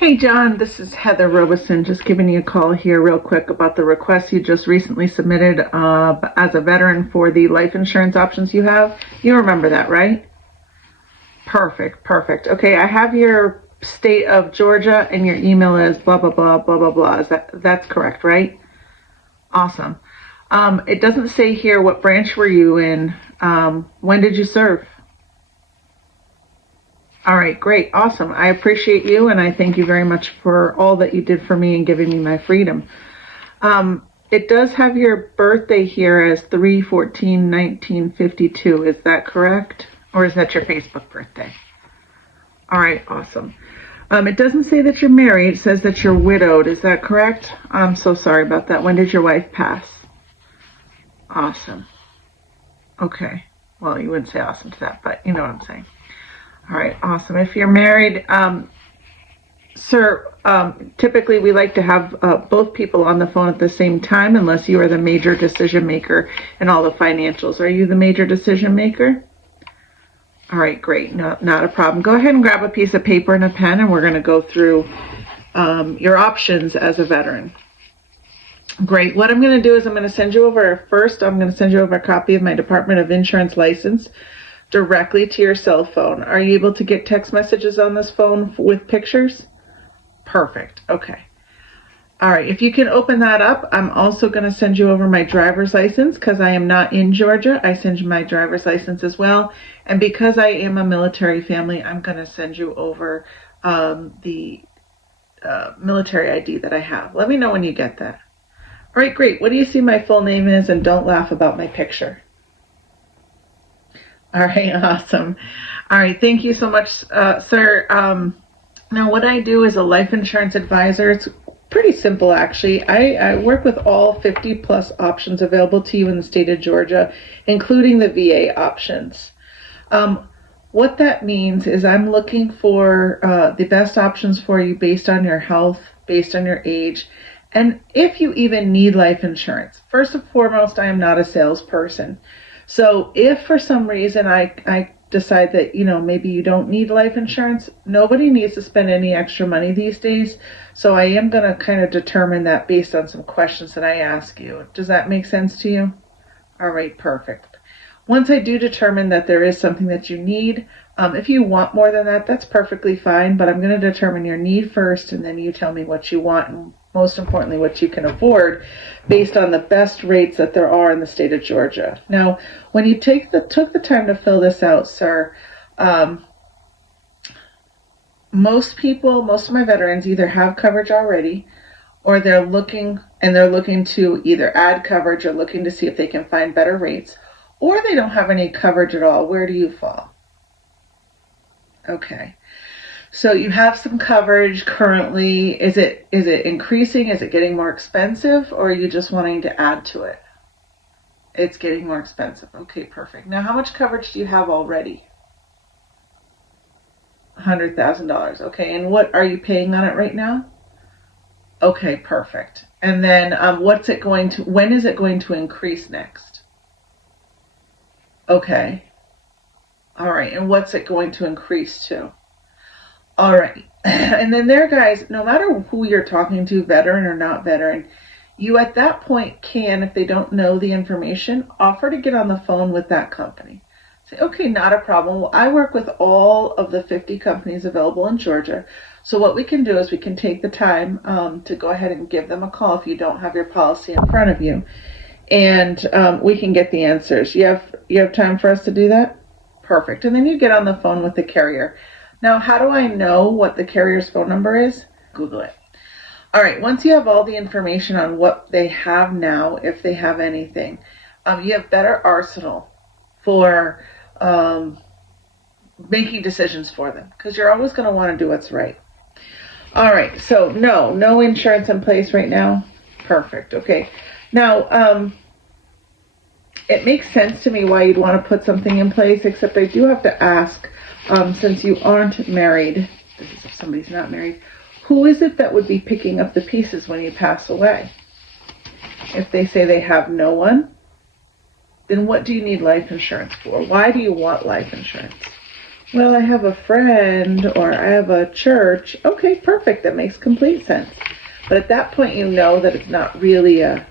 Hey John, this is Heather Robeson, just giving you a call here real quick about the request you just recently submitted as a veteran for the life insurance options you have. You remember that, right? Perfect, perfect. Okay, I have your state of Georgia and your email is blah blah blah blah blah blah. That's correct, right? Awesome. It doesn't say here what branch were you in. When did you serve? All right, great, awesome. I appreciate you and I thank you very much for all that you did for me and giving me my freedom. It does have your birthday here as 3/14/1952. Is that correct? Or is that your Facebook birthday? All right, awesome. It doesn't say that you're married. It says that you're widowed. Is that correct? I'm so sorry about that. When did your wife pass? Awesome. Okay. Well, you wouldn't say awesome to that, but you know what I'm saying. All right, awesome. If you're married, sir, typically we like to have both people on the phone at the same time unless you are the major decision maker in all the financials. Are you the major decision maker? All right, great. No, not a problem. Go ahead and grab a piece of paper and a pen, and we're going to go through your options as a veteran. Great. What I'm going to do is I'm going to send you over a copy of my Department of Insurance license directly to your cell phone. Are you able to get text messages on this phone with pictures? Perfect. Okay. All right. If you can open that up, I'm also going to send you over my driver's license because I am not in Georgia. I send you my driver's license as well. And because I am a military family, I'm going to send you over the military ID that I have. Let me know when you get that. All right, great. What do you see my full name is? And don't laugh about my picture. All right, awesome. All right, thank you so much, sir. Now, what I do as a life insurance advisor, it's pretty simple, actually. I work with all 50 plus options available to you in the state of Georgia, including the VA options. What that means is I'm looking for the best options for you based on your health, based on your age, and if you even need life insurance. First and foremost, I am not a salesperson. So if for some reason I decide that, maybe you don't need life insurance, nobody needs to spend any extra money these days. So I am going to kind of determine that based on some questions that I ask you. Does that make sense to you? All right, perfect. Once I do determine that there is something that you need, if you want more than that, that's perfectly fine. But I'm going to determine your need first, and then you tell me what you want and most importantly, what you can afford based on the best rates that there are in the state of Georgia. Now, when you took the time to fill this out, sir, most of my veterans either have coverage already or they're looking to either add coverage or looking to see if they can find better rates, or they don't have any coverage at all. Where do you fall? Okay. So you have some coverage currently. Is it increasing? Is it getting more expensive? Or are you just wanting to add to it? It's getting more expensive. Okay, perfect. Now, how much coverage do you have already? $100,000. Okay, and what are you paying on it right now? Okay, perfect. And then when is it going to increase next? Okay. All right, and what's it going to increase to? All right. And then guys, no matter who you're talking to, veteran or not veteran, you at that point can, if they don't know the information, offer to get on the phone with that company. Say, okay, not a problem. Well, I work with all of the 50 companies available in Georgia. So what we can do is we can take the time to go ahead and give them a call if you don't have your policy in front of you. And we can get the answers. You have time for us to do that? Perfect. And then you get on the phone with the carrier. Now, how do I know what the carrier's phone number is? Google it. All right, once you have all the information on what they have now, if they have anything, you have better arsenal for making decisions for them, because you're always going to want to do what's right. All right, so no insurance in place right now? Perfect, okay. Now, it makes sense to me why you'd want to put something in place, except I do have to ask, since you aren't married, this is if somebody's not married, who is it that would be picking up the pieces when you pass away? If they say they have no one, then what do you need life insurance for? Why do you want life insurance? Well, I have a friend or I have a church. Okay, perfect. That makes complete sense. But at that point, you know that it's not really a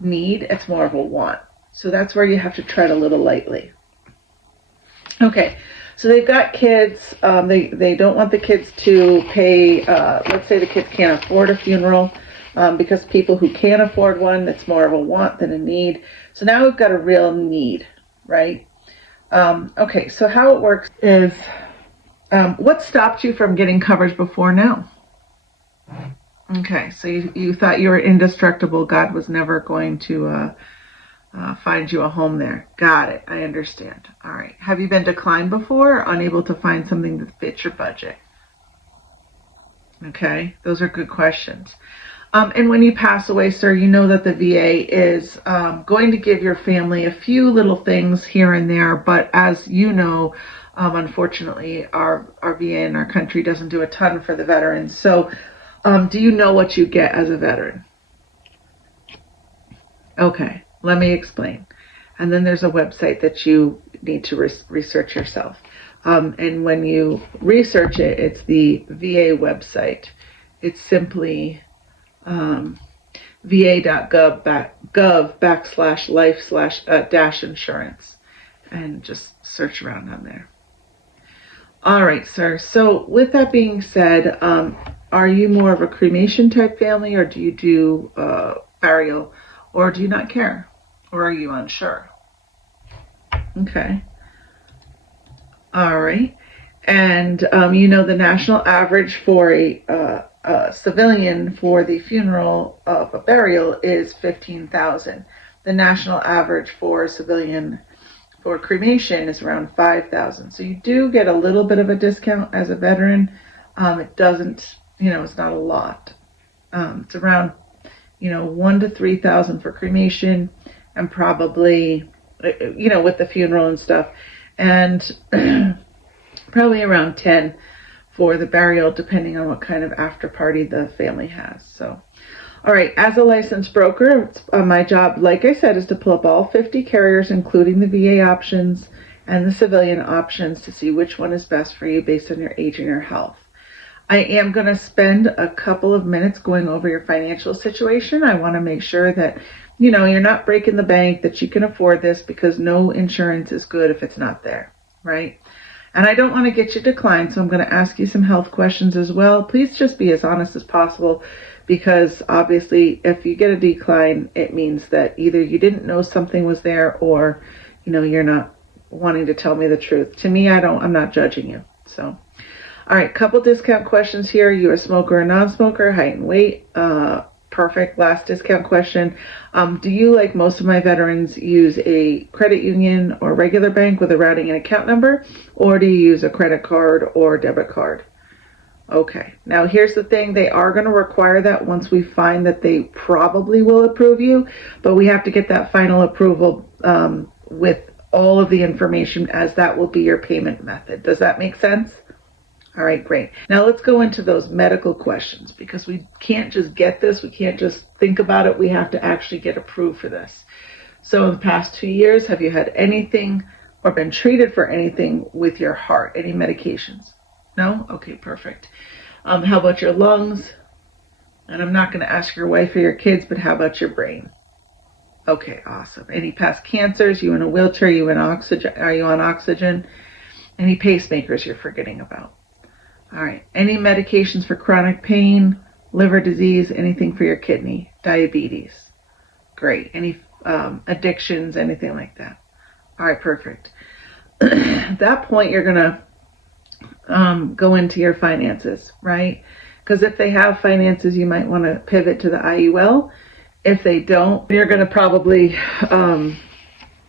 need, it's more of a want. So that's where you have to tread a little lightly. Okay, so they've got kids. They don't want the kids to pay, let's say the kids can't afford a funeral, because people who can afford one, it's more of a want than a need. So now we've got a real need, right? Okay, so how it works is, what stopped you from getting coverage before now? Okay, so you thought you were indestructible. God was never going to find you a home there. Got it. I understand. All right. Have you been declined before? Unable to find something that fits your budget? Okay, those are good questions. And when you pass away, sir, you know that the VA is going to give your family a few little things here and there, but as you know, unfortunately, our VA in our country doesn't do a ton for the veterans. So, do you know what you get as a veteran? Okay, let me explain. And then there's a website that you need to research yourself. And when you research it, it's the VA website. It's simply va.gov/life dash insurance, and just search around on there. All right, sir. So with that being said, are you more of a cremation type family, or do you do burial, or do you not care, or are you unsure? Okay. All right. And you know the national average for a civilian for the funeral of a burial is 15,000. The national average for a civilian for cremation is around 5,000. So you do get a little bit of a discount as a veteran. It doesn't, it's not a lot. It's around, 1 to 3,000 for cremation, and probably, with the funeral and stuff, and probably around 10 for the burial, depending on what kind of after party the family has. So, all right, as a licensed broker, my job, like I said, is to pull up all 50 carriers, including the VA options and the civilian options, to see which one is best for you based on your age and your health. I am going to spend a couple of minutes going over your financial situation. I want to make sure that, you're not breaking the bank, that you can afford this, because no insurance is good if it's not there, right? And I don't want to get you declined, so I'm going to ask you some health questions as well. Please just be as honest as possible, because obviously if you get a decline, it means that either you didn't know something was there, or, you're not wanting to tell me the truth. To me, I'm not judging you. So, all right, couple discount questions here. Are you a smoker or non-smoker? Height and weight? Perfect. Last discount question. Do you, like most of my veterans, use a credit union or regular bank with a routing and account number, or do you use a credit card or debit card? Okay. Now here's the thing. They are going to require that once we find that they probably will approve you, but we have to get that final approval with all of the information, as that will be your payment method. Does that make sense? All right, great. Now let's go into those medical questions, because we can't just get this. We can't just think about it. We have to actually get approved for this. So in the past 2 years, have you had anything or been treated for anything with your heart? Any medications? No? Okay, perfect. How about your lungs? And I'm not going to ask your wife or your kids, but how about your brain? Okay, awesome. Any past cancers? You in a wheelchair? You in oxygen? Are you on oxygen? Any pacemakers you're forgetting about? All right. Any medications for chronic pain, liver disease, anything for your kidney, diabetes? Great. Any addictions, anything like that? All right, perfect. At that point, you're going to go into your finances, right? Because if they have finances, you might want to pivot to the IUL. If they don't, you're going to probably, I'm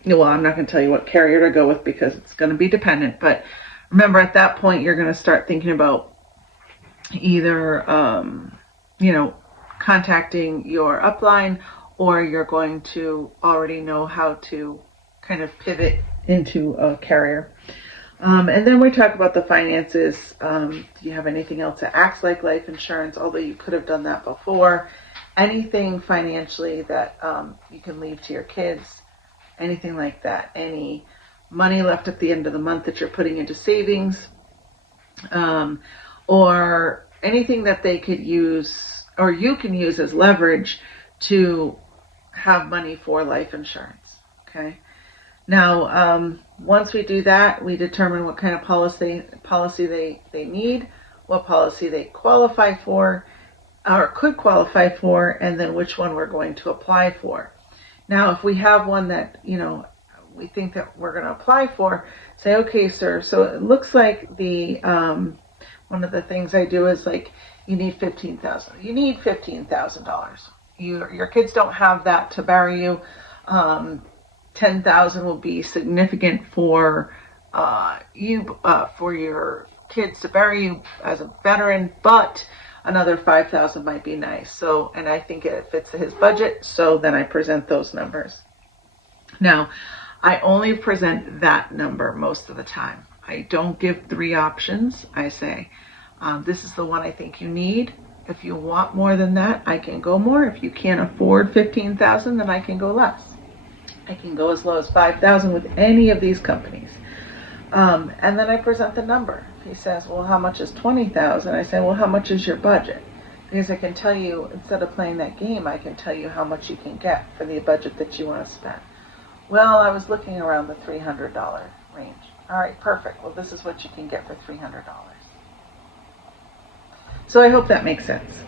not going to tell you what carrier to go with, because it's going to be dependent, but remember, at that point, you're going to start thinking about either, contacting your upline, or you're going to already know how to kind of pivot into a carrier. And then we talk about the finances. Do you have anything else that acts like life insurance, although you could have done that before? Anything financially that you can leave to your kids, anything like that? Any money left at the end of the month that you're putting into savings, or anything that they could use or you can use as leverage to have money for life insurance. Okay. Now, once we do that, we determine what kind of policy they need, what policy they qualify for or could qualify for, and then which one we're going to apply for. Now, if we have one that, we think that we're going to apply for, say, okay, sir, so it looks like the, one of the things I do is like, you need $15,000. You need $15,000. Your kids don't have that to bury you. $10,000 will be significant for for your kids to bury you as a veteran, but another $5,000 might be nice. So, and I think it fits his budget, so then I present those numbers. Now, I only present that number most of the time. I don't give 3 options. I say, this is the one I think you need. If you want more than that, I can go more. If you can't afford $15,000, then I can go less. I can go as low as $5,000 with any of these companies. And then I present the number. He says, well, how much is $20,000? I say, well, how much is your budget? Because I can tell you, instead of playing that game, I can tell you how much you can get for the budget that you want to spend. Well, I was looking around the $300 range. All right, perfect. Well, this is what you can get for $300. So I hope that makes sense.